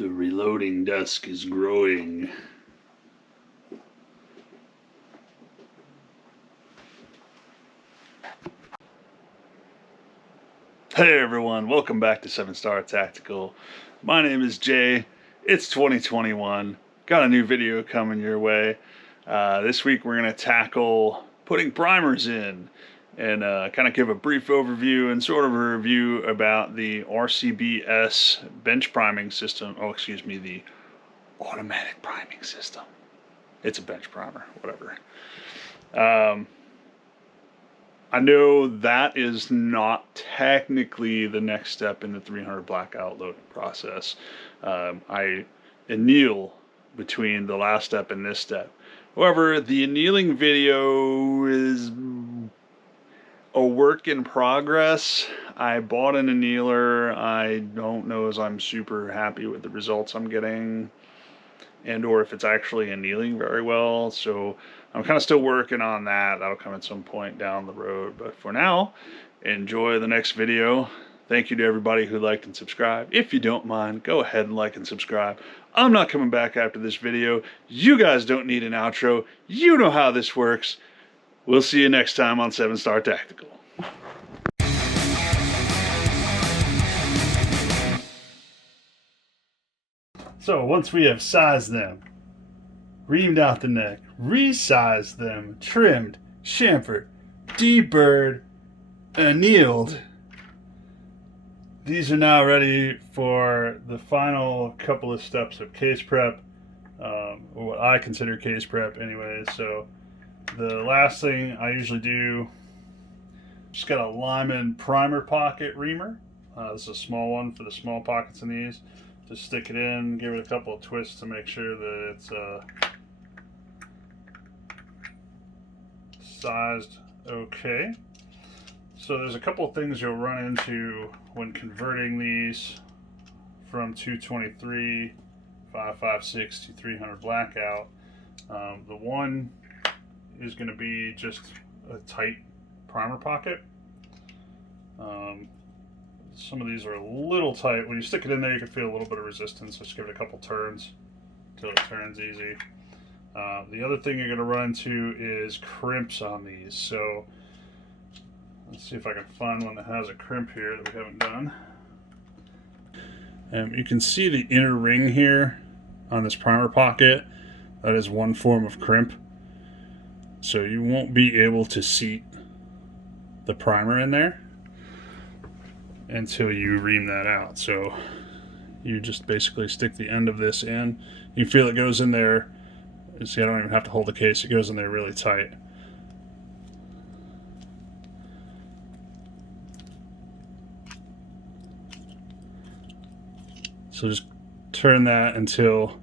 The reloading desk is growing. Hey everyone, welcome back to 7-Star Tactical. My name is Jay. It's 2021. Got a new video coming your way. This week we're going to tackle putting primers in and kind of give a brief overview and sort of a review about the RCBS bench priming system. Oh, excuse me, the automatic priming system. It's a bench primer, whatever. I know that is not technically the next step in the 300 blackout loading process. I anneal between the last step and this step. However, the annealing video is a work in progress. I bought an annealer. I don't know as I'm super happy with the results I'm getting and or if it's actually annealing very well. So I'm kind of still working on that. That'll come at some point down the road. But for now, enjoy the next video. Thank you to everybody who liked and subscribed. If you don't mind, go ahead and like and subscribe. I'm not coming back after this video. You guys don't need an outro. You know how this works. We'll see you next time on 7-Star Tactical. So once we have sized them, reamed out the neck, resized them, trimmed, chamfered, deburred, annealed, these are now ready for the final couple of steps of case prep, or what I consider case prep anyway. So the last thing I usually do, just got a Lyman primer pocket reamer. This is a small one for the small pockets in these. Just stick it in, give it a couple of twists to make sure that it's sized okay. So there's a couple of things you'll run into when converting these from 223 556 to 300 blackout. The one is going to be just a tight primer pocket. Some of these are a little tight. When you stick it in there, you can feel a little bit of resistance. Just give it a couple turns until it turns easy. The other thing you're going to run into is crimps on these. So let's see if I can find one that has a crimp here that we haven't done. You can see the inner ring here on this primer pocket. That is one form of crimp. So you won't be able to seat the primer in there until you ream that out. So you just basically stick the end of this in. You feel it goes in there. See, I don't even have to hold the case. It goes in there really tight. So just turn that until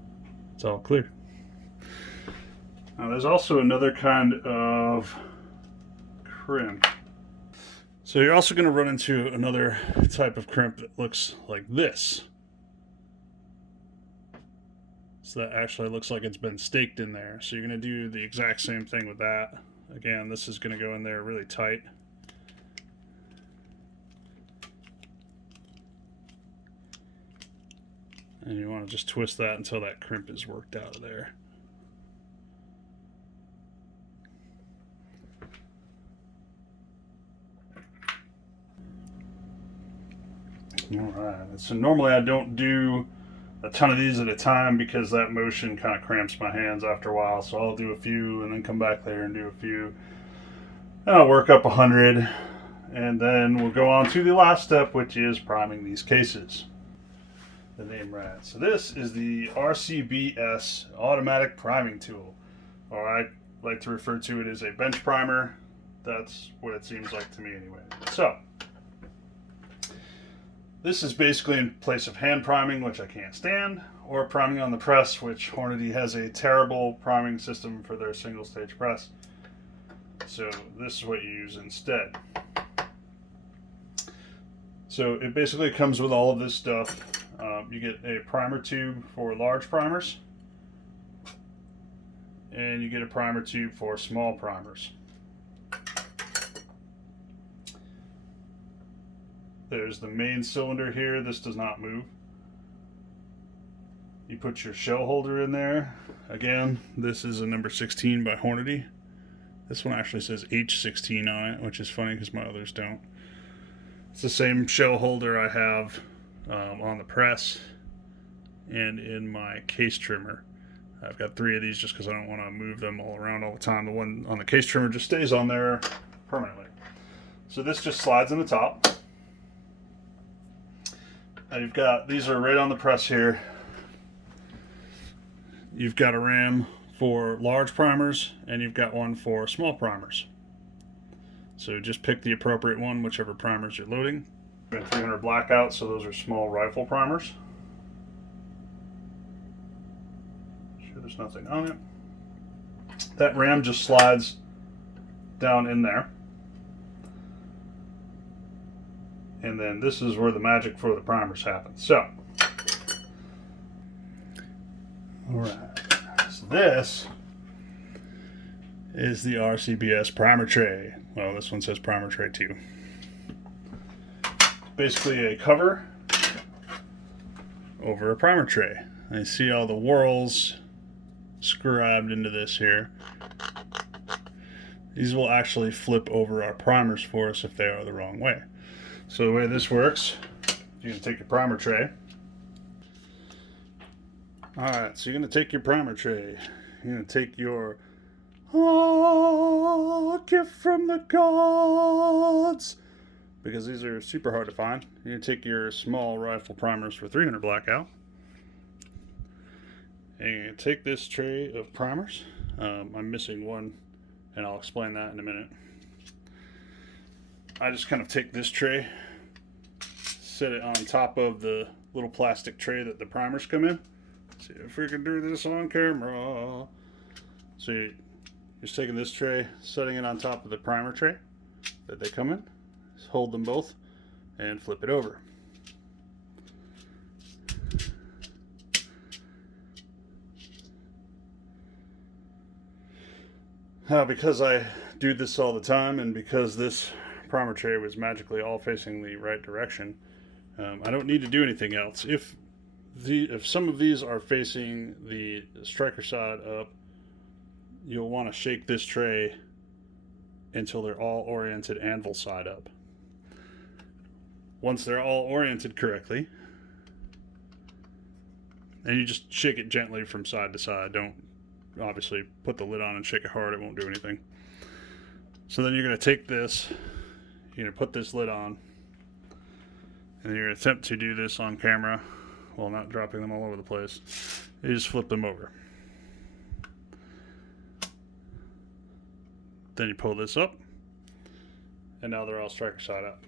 it's all clear. Now there's also another kind of crimp. So you're also going to run into another type of crimp that looks like this. So that actually looks like it's been staked in there. So you're going to do the exact same thing with that. Again, this is going to go in there really tight. And you want to just twist that until that crimp is worked out of there. Alright, so normally I don't do a ton of these at a time because that motion kind of cramps my hands after a while. So I'll do a few and then come back there and do a few. And I'll work up 100. And then we'll go on to the last step, which is priming these cases. The name right. So this is the RCBS automatic priming tool. Or I like to refer to it as a bench primer. That's what it seems like to me anyway. So this is basically in place of hand priming, which I can't stand, or priming on the press, which Hornady has a terrible priming system for their single stage press. So this is what you use instead. So it basically comes with all of this stuff. You get a primer tube for large primers, and you get a primer tube for small primers. There's the main cylinder here. This does not move. You put your shell holder in there. Again, this is a number 16 by Hornady. This one actually says H16 on it, which is funny because my others don't. It's the same shell holder I have on the press and in my case trimmer. I've got 3 of these just because I don't want to move them all around all the time. The one on the case trimmer just stays on there permanently. So this just slides in the top. And you've got, these are right on the press here. You've got a ram for large primers and you've got one for small primers. So just pick the appropriate one, whichever primers you're loading. 300 Blackout, so those are small rifle primers. Sure there's nothing on it. That ram just slides down in there. And then this is where the magic for the primers happens. So, alright, so this is the RCBS primer tray. Well, this one says primer tray too. Basically a cover over a primer tray. I see all the whorls scribed into this here. These will actually flip over our primers for us if they are the wrong way. So the way this works, you're going to take your primer tray. Alright, so you're going to take your primer tray. You're going to take your gift from the gods, because these are super hard to find. You're going to take your small rifle primers for 300 Blackout. And you're going to take this tray of primers. I'm missing one, and I'll explain that in a minute. I just kind of take this tray, set it on top of the little plastic tray that the primers come in. Let's see if we can do this on camera. So you're just taking this tray, setting it on top of the primer tray that they come in. Just hold them both and flip it over. Because I do this all the time, and because this primer tray was magically all facing the right direction, I don't need to do anything else. If some of these are facing the striker side up, you'll want to shake this tray until they're all oriented anvil side up. Once they're all oriented correctly, and you just shake it gently from side to side. Don't obviously put the lid on and shake it hard, it won't do anything. So then you're going to take this, you're going to put this lid on, and you're going to attempt to do this on camera while not dropping them all over the place. You just flip them over. Then you pull this up, and now they're all striker side up.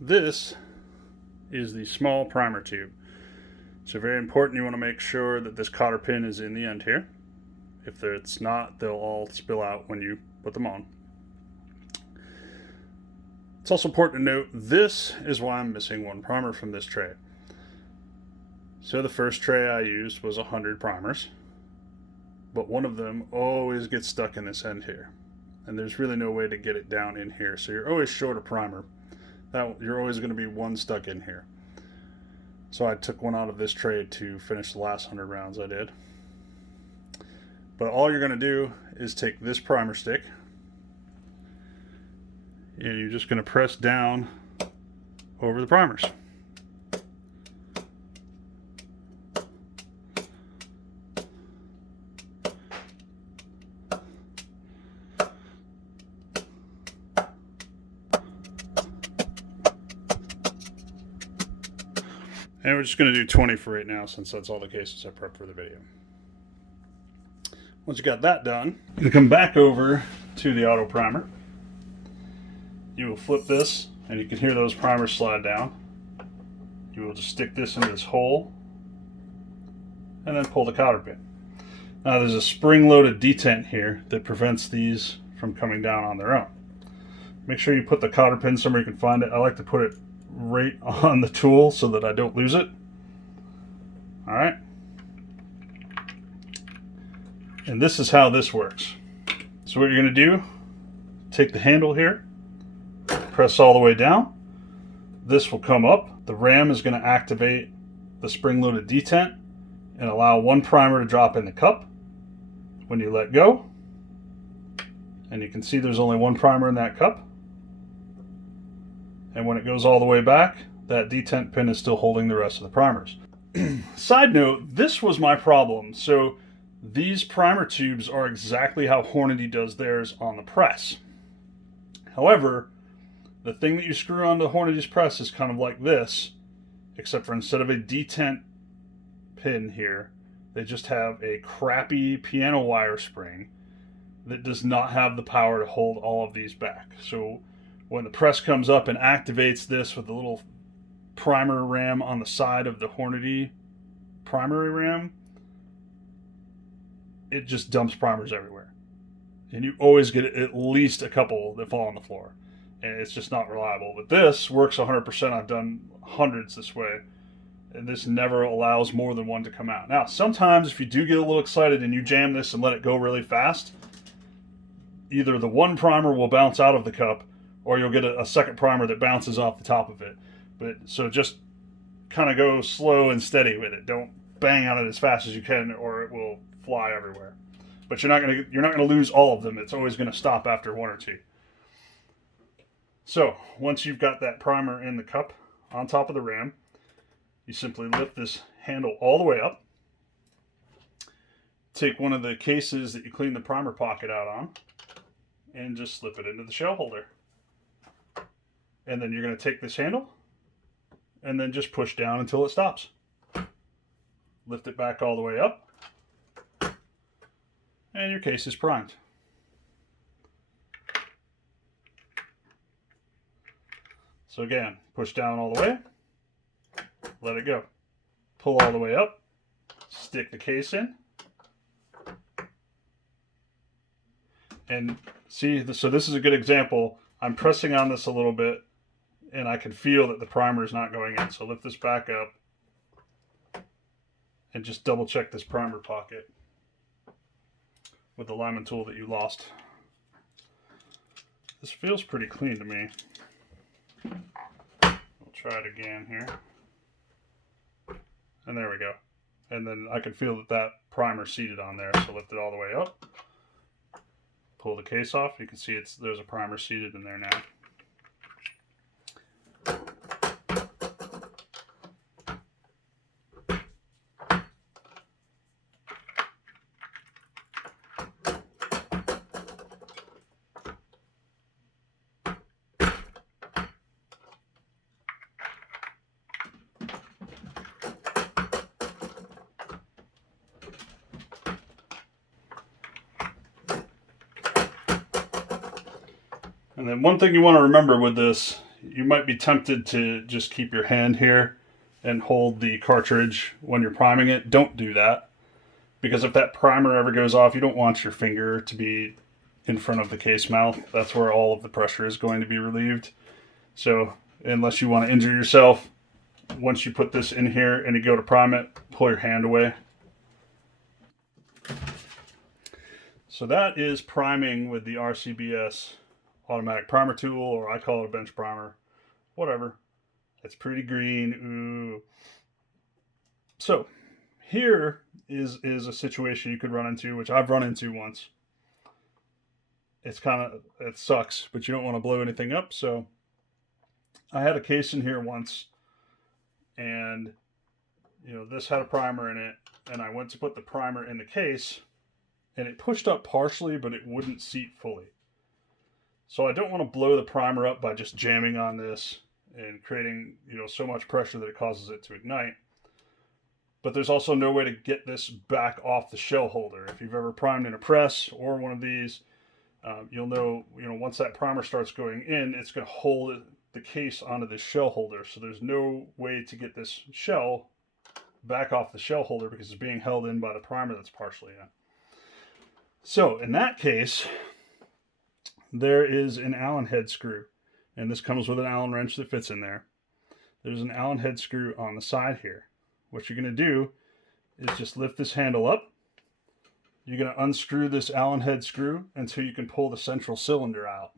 This is the small primer tube. So very important, you want to make sure that this cotter pin is in the end here. If it's not, they'll all spill out when you put them on. It's also important to note, this is why I'm missing one primer from this tray. So the first tray I used was 100 primers, but one of them always gets stuck in this end here. And there's really no way to get it down in here, so you're always short a primer. You're always going to be one stuck in here. So I took one out of this tray to finish the last 100 rounds I did. But all you're going to do is take this primer stick, and you're just going to press down over the primers. And we're just going to do 20 for right now, since that's all the cases I prepped for the video. Once you got that done, you come back over to the auto primer. You will flip this, and you can hear those primers slide down. You will just stick this into this hole, and then pull the cotter pin. Now there's a spring-loaded detent here that prevents these from coming down on their own. Make sure you put the cotter pin somewhere you can find it. I like to put it right on the tool so that I don't lose it. All right. And this is how this works. So what you're going to do, take the handle here, press all the way down. This will come up. The ram is going to activate the spring-loaded detent and allow one primer to drop in the cup. When you let go, and you can see there's only one primer in that cup, and when it goes all the way back, that detent pin is still holding the rest of the primers. Side note, this was my problem. So these primer tubes are exactly how Hornady does theirs on the press. However, the thing that you screw onto Hornady's press is kind of like this, except for instead of a detent pin here, they just have a crappy piano wire spring that does not have the power to hold all of these back. So when the press comes up and activates this with the little primer ram on the side of the Hornady primary ram, it just dumps primers everywhere. And you always get at least a couple that fall on the floor. And it's just not reliable. But this works 100%. I've done hundreds this way. And this never allows more than one to come out. Now, sometimes if you do get a little excited and you jam this and let it go really fast, either the one primer will bounce out of the cup or you'll get a second primer that bounces off the top of it. But so just kind of go slow and steady with it. Don't bang on it as fast as you can or it will fly everywhere. But you're not going to lose all of them. It's always going to stop after one or two. So, once you've got that primer in the cup on top of the ram, you simply lift this handle all the way up, take one of the cases that you clean the primer pocket out on, and just slip it into the shell holder. And then you're going to take this handle, and then just push down until it stops. Lift it back all the way up, and your case is primed. So again, push down all the way, let it go. Pull all the way up, stick the case in, and see, so this is a good example. I'm pressing on this a little bit, and I can feel that the primer is not going in. So lift this back up, and just double check this primer pocket with the lineman tool that you lost. This feels pretty clean to me. We'll try it again here. And there we go. And then I can feel that primer seated on there. So lift it all the way up. Pull the case off. You can see there's a primer seated in there now. And then one thing you want to remember with this, you might be tempted to just keep your hand here and hold the cartridge when you're priming it. Don't do that, because if that primer ever goes off, you don't want your finger to be in front of the case mouth. That's where all of the pressure is going to be relieved. So unless you want to injure yourself, once you put this in here and you go to prime it, pull your hand away. So that is priming with the RCBS automatic primer tool, or I call it a bench primer, whatever. It's pretty green. Ooh. So here is a situation you could run into, which I've run into once. It sucks, but you don't want to blow anything up. So I had a case in here once, and this had a primer in it, and I went to put the primer in the case, and it pushed up partially, but it wouldn't seat fully. So I don't want to blow the primer up by just jamming on this and creating, so much pressure that it causes it to ignite. But there's also no way to get this back off the shell holder. If you've ever primed in a press or one of these, you'll know, once that primer starts going in, it's going to hold the case onto this shell holder. So there's no way to get this shell back off the shell holder because it's being held in by the primer that's partially in. So in that case, there is an Allen head screw, and this comes with an Allen wrench that fits in there. There's an Allen head screw on the side here. What you're going to do is just lift this handle up. You're going to unscrew this Allen head screw until you can pull the central cylinder out.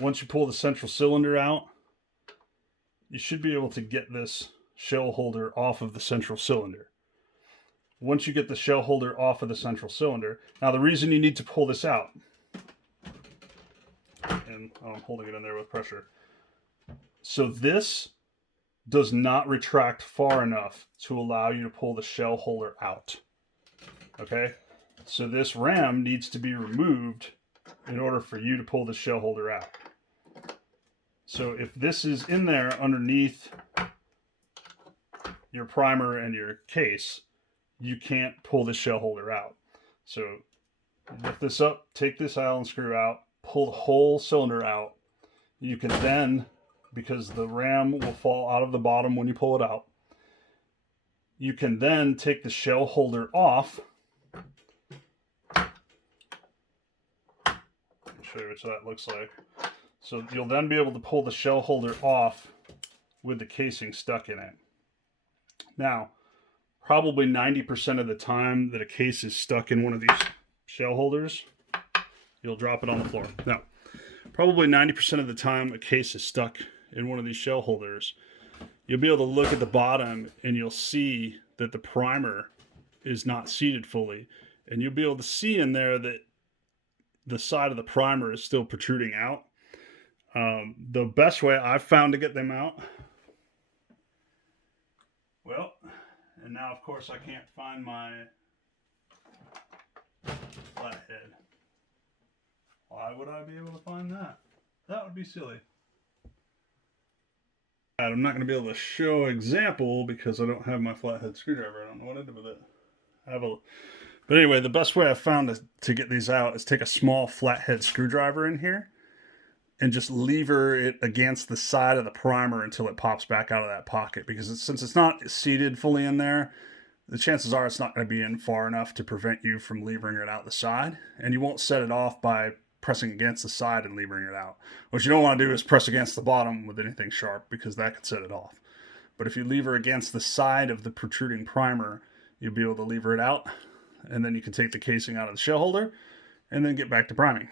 Once you pull the central cylinder out, you should be able to get this shell holder off of the central cylinder. Once you get the shell holder off of the central cylinder, now the reason you need to pull this out, and I'm holding it in there with pressure, so this does not retract far enough to allow you to pull the shell holder out. Okay? So this ram needs to be removed in order for you to pull the shell holder out. So if this is in there underneath your primer and your case, you can't pull the shell holder out. So lift this up, take this Allen screw out, pull the whole cylinder out. You can then, because the ram will fall out of the bottom when you pull it out, you can then take the shell holder off. I'll show you what that looks like. So you'll then be able to pull the shell holder off with the casing stuck in it. Now, probably 90% of the time that a case is stuck in one of these shell holders, you'll drop it on the floor. Now, probably 90% of the time a case is stuck in one of these shell holders, you'll be able to look at the bottom and you'll see that the primer is not seated fully. And you'll be able to see in there that the side of the primer is still protruding out. The best way I've found to get them out, well, and now of course I can't find my flathead. Why would I be able to find that? That would be silly. I'm not going to be able to show example because I don't have my flathead screwdriver. I don't know what I did with it. But anyway, the best way I've found to get these out is take a small flathead screwdriver in here and just lever it against the side of the primer until it pops back out of that pocket. Because since it's not seated fully in there, the chances are it's not going to be in far enough to prevent you from levering it out the side. And you won't set it off by pressing against the side and levering it out. What you don't want to do is press against the bottom with anything sharp, because that could set it off. But if you lever against the side of the protruding primer, you'll be able to lever it out, and then you can take the casing out of the shell holder and then get back to priming.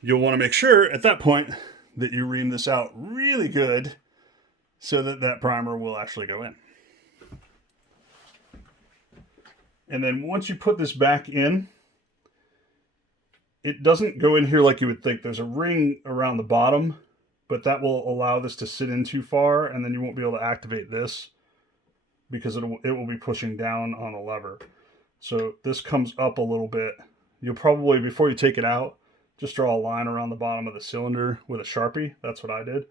You'll want to make sure at that point that you ream this out really good so that that primer will actually go in. And then once you put this back in, it doesn't go in here like you would think. There's a ring around the bottom, but that will allow this to sit in too far, and then you won't be able to activate this because it will be pushing down on a lever. So this comes up a little bit. You'll probably, before you take it out, just draw a line around the bottom of the cylinder with a Sharpie. That's what I did.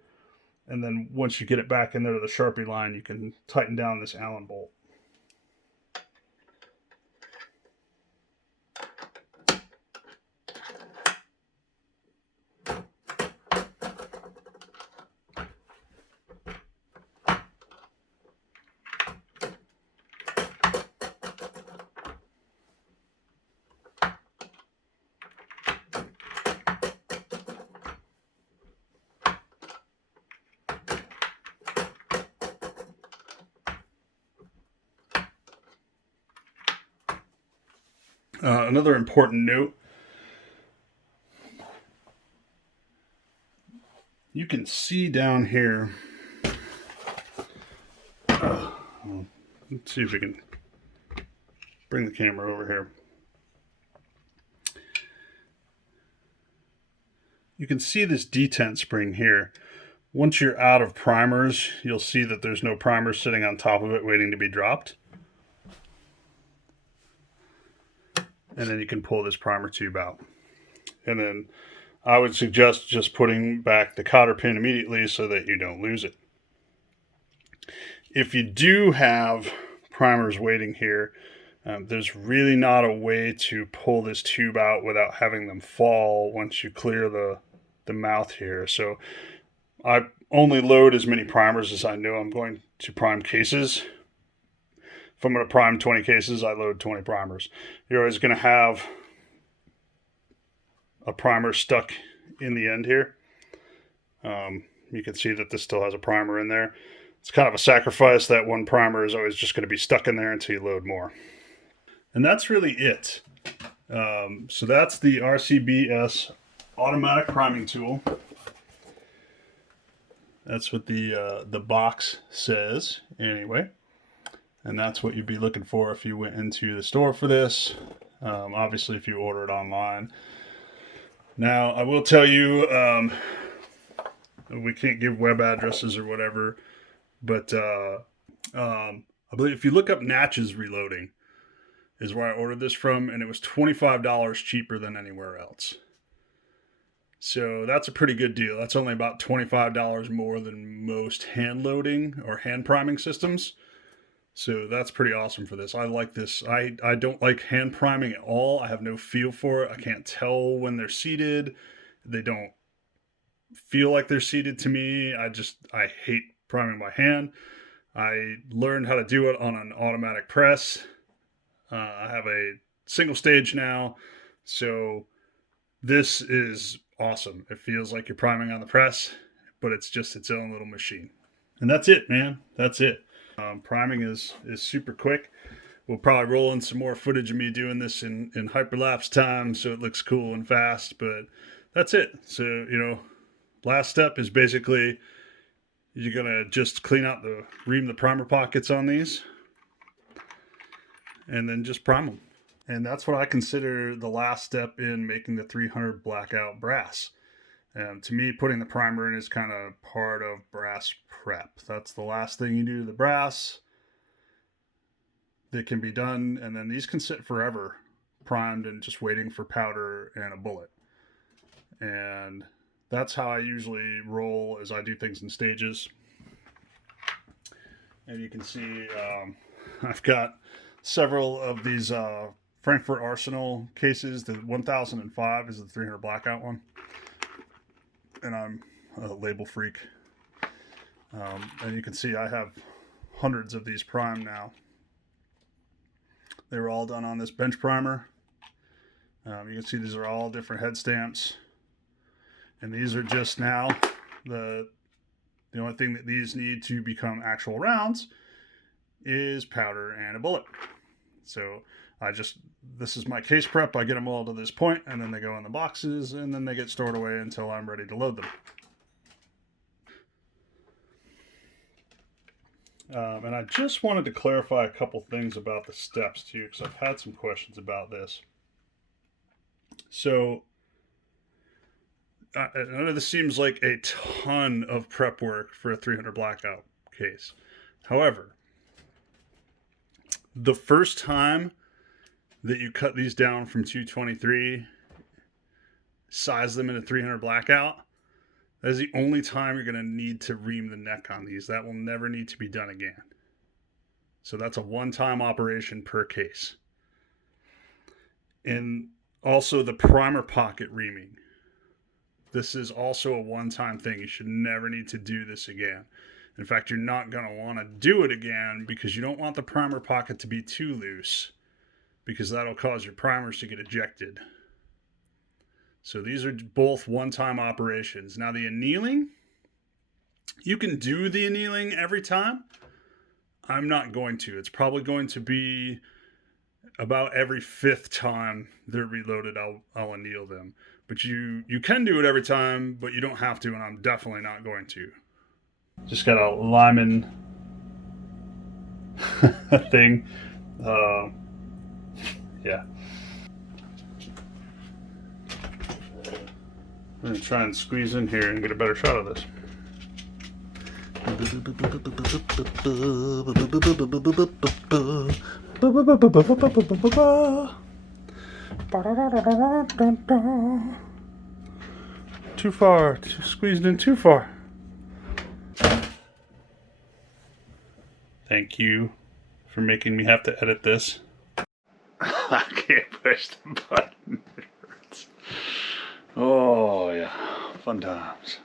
And then once you get it back in there to the Sharpie line, you can tighten down this Allen bolt. Another important note, you can see down here, let's see if we can bring the camera over here. You can see this detent spring here. Once you're out of primers, you'll see that there's no primer sitting on top of it waiting to be dropped. And then you can pull this primer tube out. And then I would suggest just putting back the cotter pin immediately so that you don't lose it. If you do have primers waiting here, there's really not a way to pull this tube out without having them fall once you clear the mouth here. So I only load as many primers as I know I'm going to prime cases. if I'm going to prime 20 cases, I load 20 primers. You're always going to have a primer stuck in the end here. You can see that this still has a primer in there. It's kind of a sacrifice that one primer is always just going to be stuck in there until you load more. And that's really it. So that's the RCBS automatic priming tool. That's what the box says anyway. And that's what you'd be looking for if you went into the store for this. Obviously, if you order it online. Now, I will tell you, we can't give web addresses or whatever, but I believe if you look up Natchez Reloading is where I ordered this from, and it was $25 cheaper than anywhere else. So that's a pretty good deal. That's only about $25 more than most hand loading or hand priming systems. So that's pretty awesome for this. I like this. I don't like hand priming at all. I have no feel for it. I can't tell when they're seated. They don't feel like they're seated to me. I hate priming by hand. I learned how to do it on an automatic press. I have a single stage now. So this is awesome. It feels like you're priming on the press, but it's just its own little machine. And that's it, man. That's it. Priming is super quick. We'll probably roll in some more footage of me doing this in hyperlapse time so it looks cool and fast, but that's it. So, last step is basically you're going to just ream the primer pockets on these and then just prime them. And that's what I consider the last step in making the 300 Blackout brass. To me, putting the primer in is kind of part of brass prep. That's the last thing you do to the brass that can be done. And then these can sit forever primed and just waiting for powder and a bullet. And that's how I usually roll, as I do things in stages. And you can see I've got several of these Frankfurt Arsenal cases. The 1005 is the 300 Blackout one. And I'm a label freak. And you can see I have hundreds of these primed now. They were all done on this bench primer. You can see these are all different head stamps. And these are just now the only thing that these need to become actual rounds is powder and a bullet. So this is my case prep. I get them all to this point, and then they go in the boxes, and then they get stored away until I'm ready to load them. And I just wanted to clarify a couple things about the steps too, because I've had some questions about this. So I know this seems like a ton of prep work for a 300 Blackout case. However, the first time that you cut these down from 223, size them into 300 Blackout, that is the only time you're going to need to ream the neck on these. That will never need to be done again. So that's a one-time operation per case. And also the primer pocket reaming. This is also a one-time thing. You should never need to do this again. In fact, you're not going to want to do it again because you don't want the primer pocket to be too loose, because that'll cause your primers to get ejected. So these are both one-time operations. Now the annealing, you can do the annealing every time. I'm not going to. It's probably going to be about every 5th time they're reloaded, I'll anneal them. But you can do it every time, but you don't have to, and I'm definitely not going to. Just got a Lyman thing. Yeah. I'm going to try and squeeze in here and get a better shot of this. 'Too far, squeezed in too far. Thank you for making me have to edit this. I can't push the button. It hurts. Oh yeah, fun times.